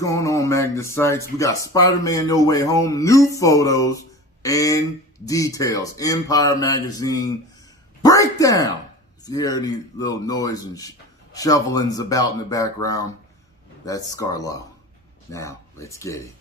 going on, Magnus sites? We got Spider-Man No Way Home, new photos and details. Empire Magazine breakdown. If you hear any little noise and shovelings about in the background, that's Scarlo. Now, let's get it.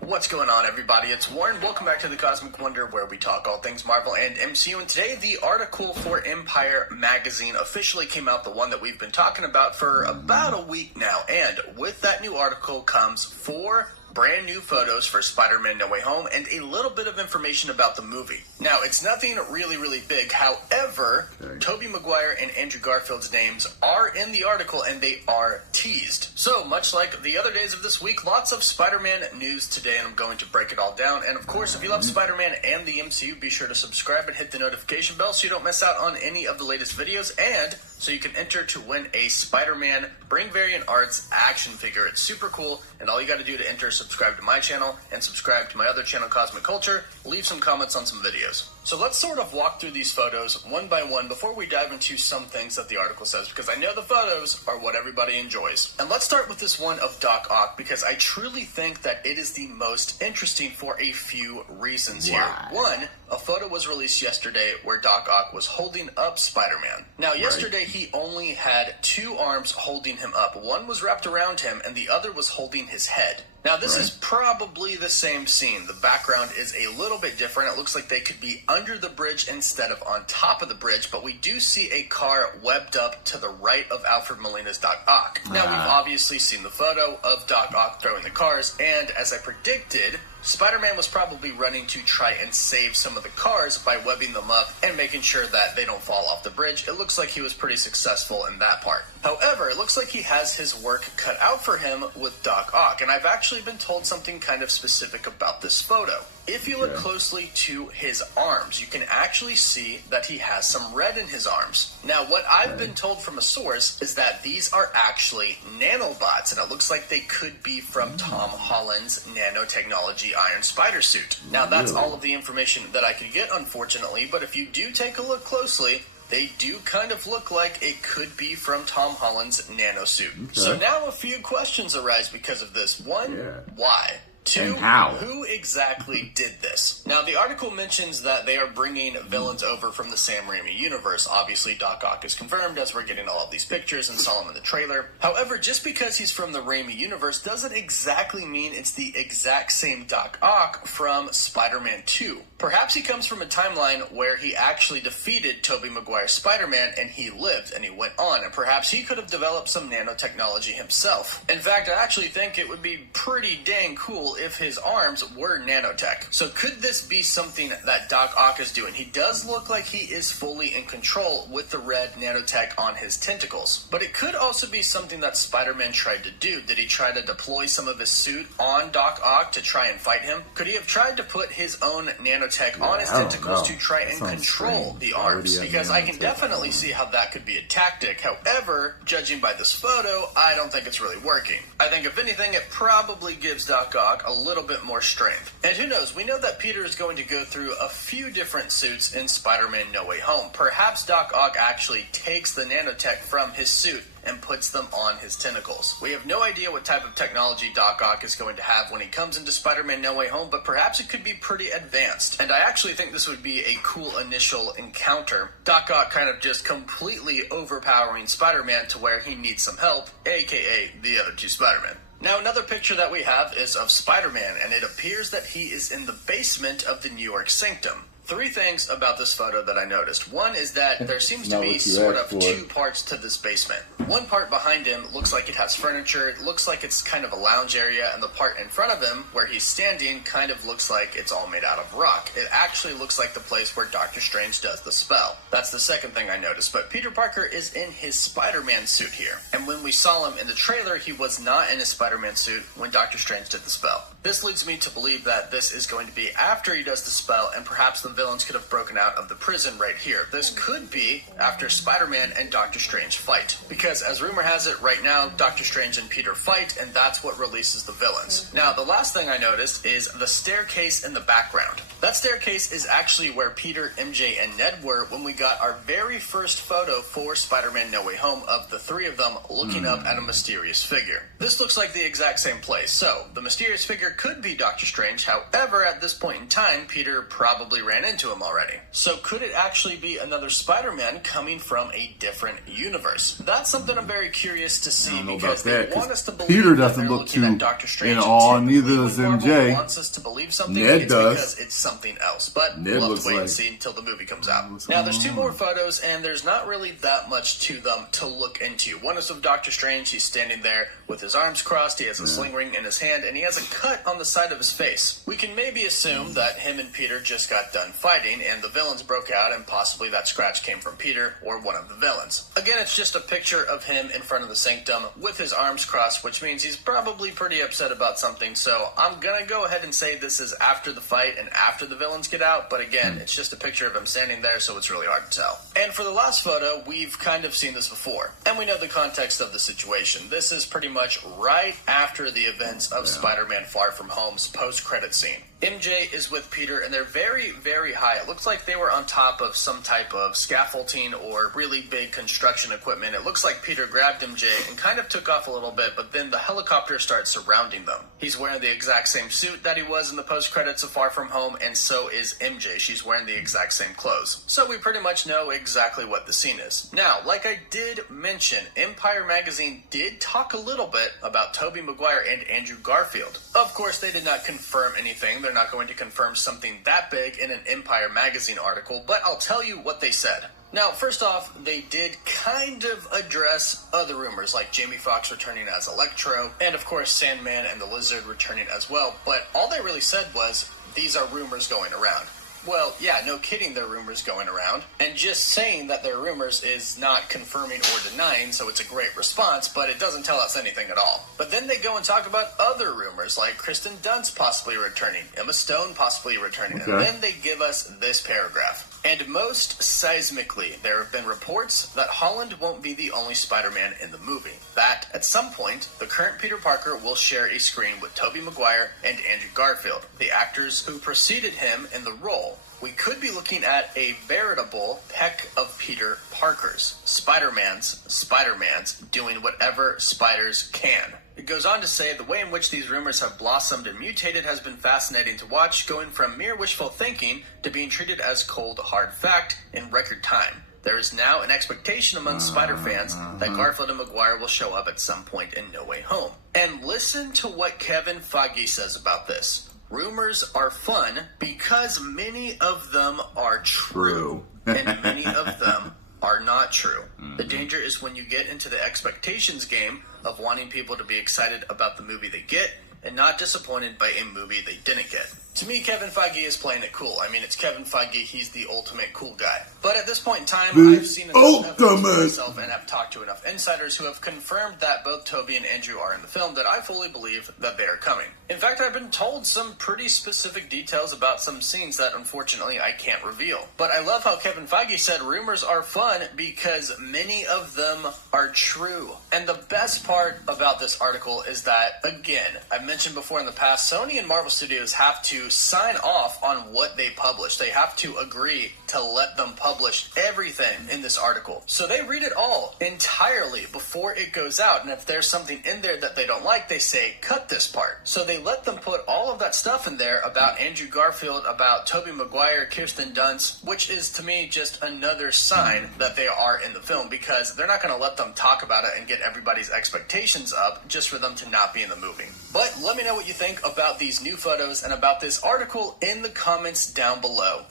What's going on, everybody? It's Warren. Welcome back to the Cosmic Wonder, where we talk all things Marvel and MCU. And today, the article for Empire Magazine officially came out, the one that we've been talking about for about a week now. And with that new article comes 4 brand new photos for Spider-Man No Way Home and a little bit of information about the movie. Now, it's nothing really big. However, Tobey Maguire and Andrew Garfield's names are in the article and they are teased. So, much like the other days of this week, lots of Spider-Man news today, and I'm going to break it all down. And of course, if you love Spider-Man and the MCU, be sure to subscribe and hit the notification bell so you don't miss out on any of the latest videos, and so you can enter to win a Spider-Man Bring Variant Arts action figure. It's super cool, and all you got to do to enter is subscribe to my channel and subscribe to my other channel, Cosmic Culture. Leave some comments on some videos. So let's sort of walk through these photos one by one before we dive into some things that the article says, because I know the photos are what everybody enjoys. And let's start with this one of Doc Ock, because I truly think that it is the most interesting for a few reasons here. One, a photo was released yesterday where Doc Ock was holding up Spider-Man. Now, yesterday he only had 2 arms holding him up. One was wrapped around him and the other was holding his head. Now, this is probably the same scene. The background is a little bit different. It looks like they could be under the bridge instead of on top of the bridge, but we do see a car webbed up to the right of Alfred Molina's Doc Ock. Now, we've obviously seen the photo of Doc Ock throwing the cars, and as I predicted, Spider-Man was probably running to try and save some of the cars by webbing them up and making sure that they don't fall off the bridge. It looks like he was pretty successful in that part. However, it looks like he has his work cut out for him with Doc Ock, and I've actually been told something kind of specific about this photo. If you look closely to his arms, you can actually see that he has some red in his arms. Now, what I've been told from a source is that these are actually nanobots, and it looks like they could be from Tom Holland's nanotechnology Iron Spider suit. Now, that's all of the information that I could get, unfortunately, but if you do take a look closely, they do kind of look like it could be from Tom Holland's nano suit. So now a few questions arise because of this. 1, why? 2, who exactly did this? Now, the article mentions that they are bringing villains over from the Sam Raimi universe. Obviously, Doc Ock is confirmed as we're getting all of these pictures and saw him in the trailer. However, just because he's from the Raimi universe doesn't exactly mean it's the exact same Doc Ock from Spider-Man 2. Perhaps he comes from a timeline where he actually defeated Tobey Maguire's Spider-Man and he lived and he went on, and perhaps he could have developed some nanotechnology himself. In fact, I actually think it would be pretty dang cool if his arms were nanotech. So could this be something that Doc Ock is doing? He does look like he is fully in control with the red nanotech on his tentacles. But it could also be something that Spider-Man tried to do. Did he try to deploy some of his suit on Doc Ock to try and fight him? Could he have tried to put his own nanotech on his tentacles to try and control the arms? Because I can definitely see how that could be a tactic. However, judging by this photo, I don't think it's really working. I think if anything, it probably gives Doc Ock a little bit more strength. And who knows, we know that Peter is going to go through a few different suits in Spider-Man No Way Home. Perhaps Doc Ock actually takes the nanotech from his suit and puts them on his tentacles. We have no idea what type of technology Doc Ock is going to have when he comes into Spider-Man No Way Home, but perhaps it could be pretty advanced. And I actually think this would be a cool initial encounter. Doc Ock kind of just completely overpowering Spider-Man to where he needs some help, aka the other 2 Spider-Men. Now, another picture that we have is of Spider-Man, and it appears that he is in the basement of the New York Sanctum. 3 things about this photo that I noticed. One is that there seems to be sort of 2 parts to this basement. One part behind him looks like it has furniture. It looks like it's kind of a lounge area, and the part in front of him where he's standing kind of looks like it's all made out of rock. It actually looks like the place where Doctor Strange does the spell. That's the second thing I noticed. But Peter Parker is in his Spider-Man suit here. And when we saw him in the trailer, he was not in his Spider-Man suit when Doctor Strange did the spell. This leads me to believe that this is going to be after he does the spell, and perhaps the villains could have broken out of the prison right here. This could be after Spider-Man and Doctor Strange fight, because as rumor has it, right now Doctor Strange and Peter fight, and that's what releases the villains. Now, the last thing I noticed is the staircase in the background. That staircase is actually where Peter, MJ, and Ned were when we got our very first photo for Spider-Man No Way Home of the three of them looking up at a mysterious figure. This looks like the exact same place, so the mysterious figure could be Doctor Strange. However, at this point in time, Peter probably ran into him already. So could it actually be another Spider-Man coming from a different universe? That's something I'm very curious to see, because they want us to believe Peter that doesn't they're look looking too at Doctor Strange. in awe, And neither does when Marvel MJ. wants us to believe something, Ned it's does. because it's something else. But Ned we'll have to wait and like- see until the movie comes out. Now, there's two more photos, and there's not really that much to them to look into. One is of Doctor Strange. He's standing there with his arms crossed. He has a sling ring in his hand, and he has a cut on the side of his face. We can maybe assume that him and Peter just got done fighting, and the villains broke out, and possibly that scratch came from Peter or one of the villains. Again, it's just a picture of him in front of the sanctum with his arms crossed, which means he's probably pretty upset about something. So I'm gonna go ahead and say this is after the fight and after the villains get out, but again, it's just a picture of him standing there, so it's really hard to tell. And for the last photo, we've kind of seen this before, and we know the context of the situation. This is pretty much right after the events of Spider-Man Far From Home's post-credit scene. MJ is with Peter, and they're very, very high. It looks like they were on top of some type of scaffolding or really big construction equipment. It looks like Peter grabbed MJ and kind of took off a little bit, but then the helicopter starts surrounding them. He's wearing the exact same suit that he was in the post-credits of Far From Home, and so is MJ. She's wearing the exact same clothes. So we pretty much know exactly what the scene is. Now, like I did mention, Empire Magazine did talk a little bit about Tobey Maguire and Andrew Garfield. Of course, they did not confirm anything. They're not going to confirm something that big in an Empire Magazine article, but I'll tell you what they said. Now, first off, they did kind of address other rumors, like Jamie Foxx returning as Electro, and of course Sandman and the Lizard returning as well, but all they really said was, these are rumors going around. Well, yeah, no kidding, there are rumors going around. And just saying that there are rumors is not confirming or denying, so it's a great response, but it doesn't tell us anything at all. But then they go and talk about other rumors, like Kristen Dunst possibly returning, Emma Stone possibly returning, and then they give us this paragraph. And most seismically, there have been reports that Holland won't be the only Spider-Man in the movie. That, at some point, the current Peter Parker will share a screen with Tobey Maguire and Andrew Garfield, the actors who preceded him in the role. We could be looking at a veritable peck of Peter Parkers. Spider-Mans doing whatever spiders can. It goes on to say, the way in which these rumors have blossomed and mutated has been fascinating to watch, going from mere wishful thinking to being treated as cold, hard fact in record time. There is now an expectation among Spider fans that Garfield and Maguire will show up at some point in No Way Home. And listen to what Kevin Feige says about this. Rumors are fun because many of them are true. And many of them are not true. The danger is when you get into the expectations game of wanting people to be excited about the movie they get and not disappointed by a movie they didn't get. To me, Kevin Feige is playing it cool. I mean, it's Kevin Feige. He's the ultimate cool guy. But at this point in time, I've seen enough evidence for myself and have talked to enough insiders who have confirmed that both Tobey and Andrew are in the film that I fully believe that they are coming. In fact, I've been told some pretty specific details about some scenes that unfortunately I can't reveal. But I love how Kevin Feige said rumors are fun because many of them are true. And the best part about this article is that, again, I've mentioned before in the past, Sony and Marvel Studios have to sign off on what they publish. They have to agree to let them publish everything in this article. So they read it all entirely before it goes out. And if there's something in there that they don't like, they say, cut this part. So they let them put all of that stuff in there about Andrew Garfield, about Tobey Maguire, Kirsten Dunst, which is to me just another sign that they are in the film, because they're not going to let them talk about it and get everybody's expectations up just for them to not be in the movie. But let me know what you think about these new photos and about this article in the comments down below.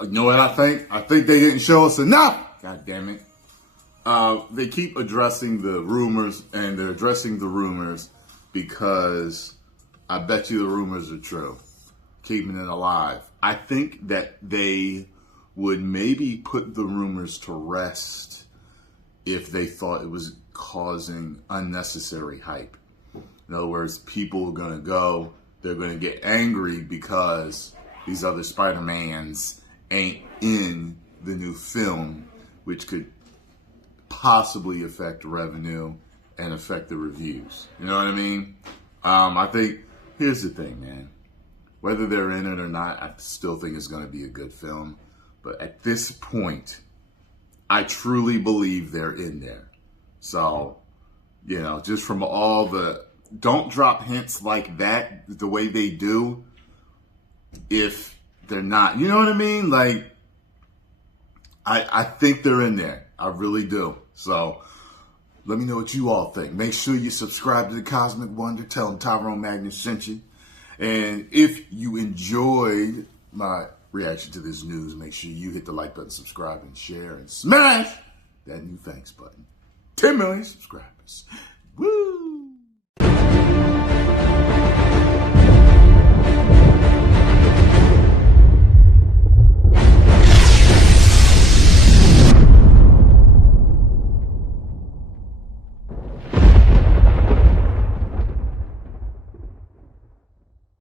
You know what I think? I think they didn't show us enough. God damn it. They keep addressing the rumors, and they're addressing the rumors because I bet you the rumors are true. Keeping it alive. I think that they would maybe put the rumors to rest if they thought it was causing unnecessary hype. In other words, people are going to go, they're going to get angry because these other Spider-Mans ain't in the new film, which could possibly affect revenue and affect the reviews. You know what I mean? I think, here's the thing, man. Whether they're in it or not, I still think it's going to be a good film. But at this point, I truly believe they're in there. So, you know, just from all the, don't drop hints like that the way they do if they're not. You know what I mean? Like, I think they're in there. I really do. So, let me know what you all think. Make sure you subscribe to The Cosmic Wonder. Tell them Tyrone Magnus sent you. And if you enjoyed my reaction to this news, make sure you hit the like button, subscribe, and share, and smash that new thanks button. 10 million subscribers. Woo!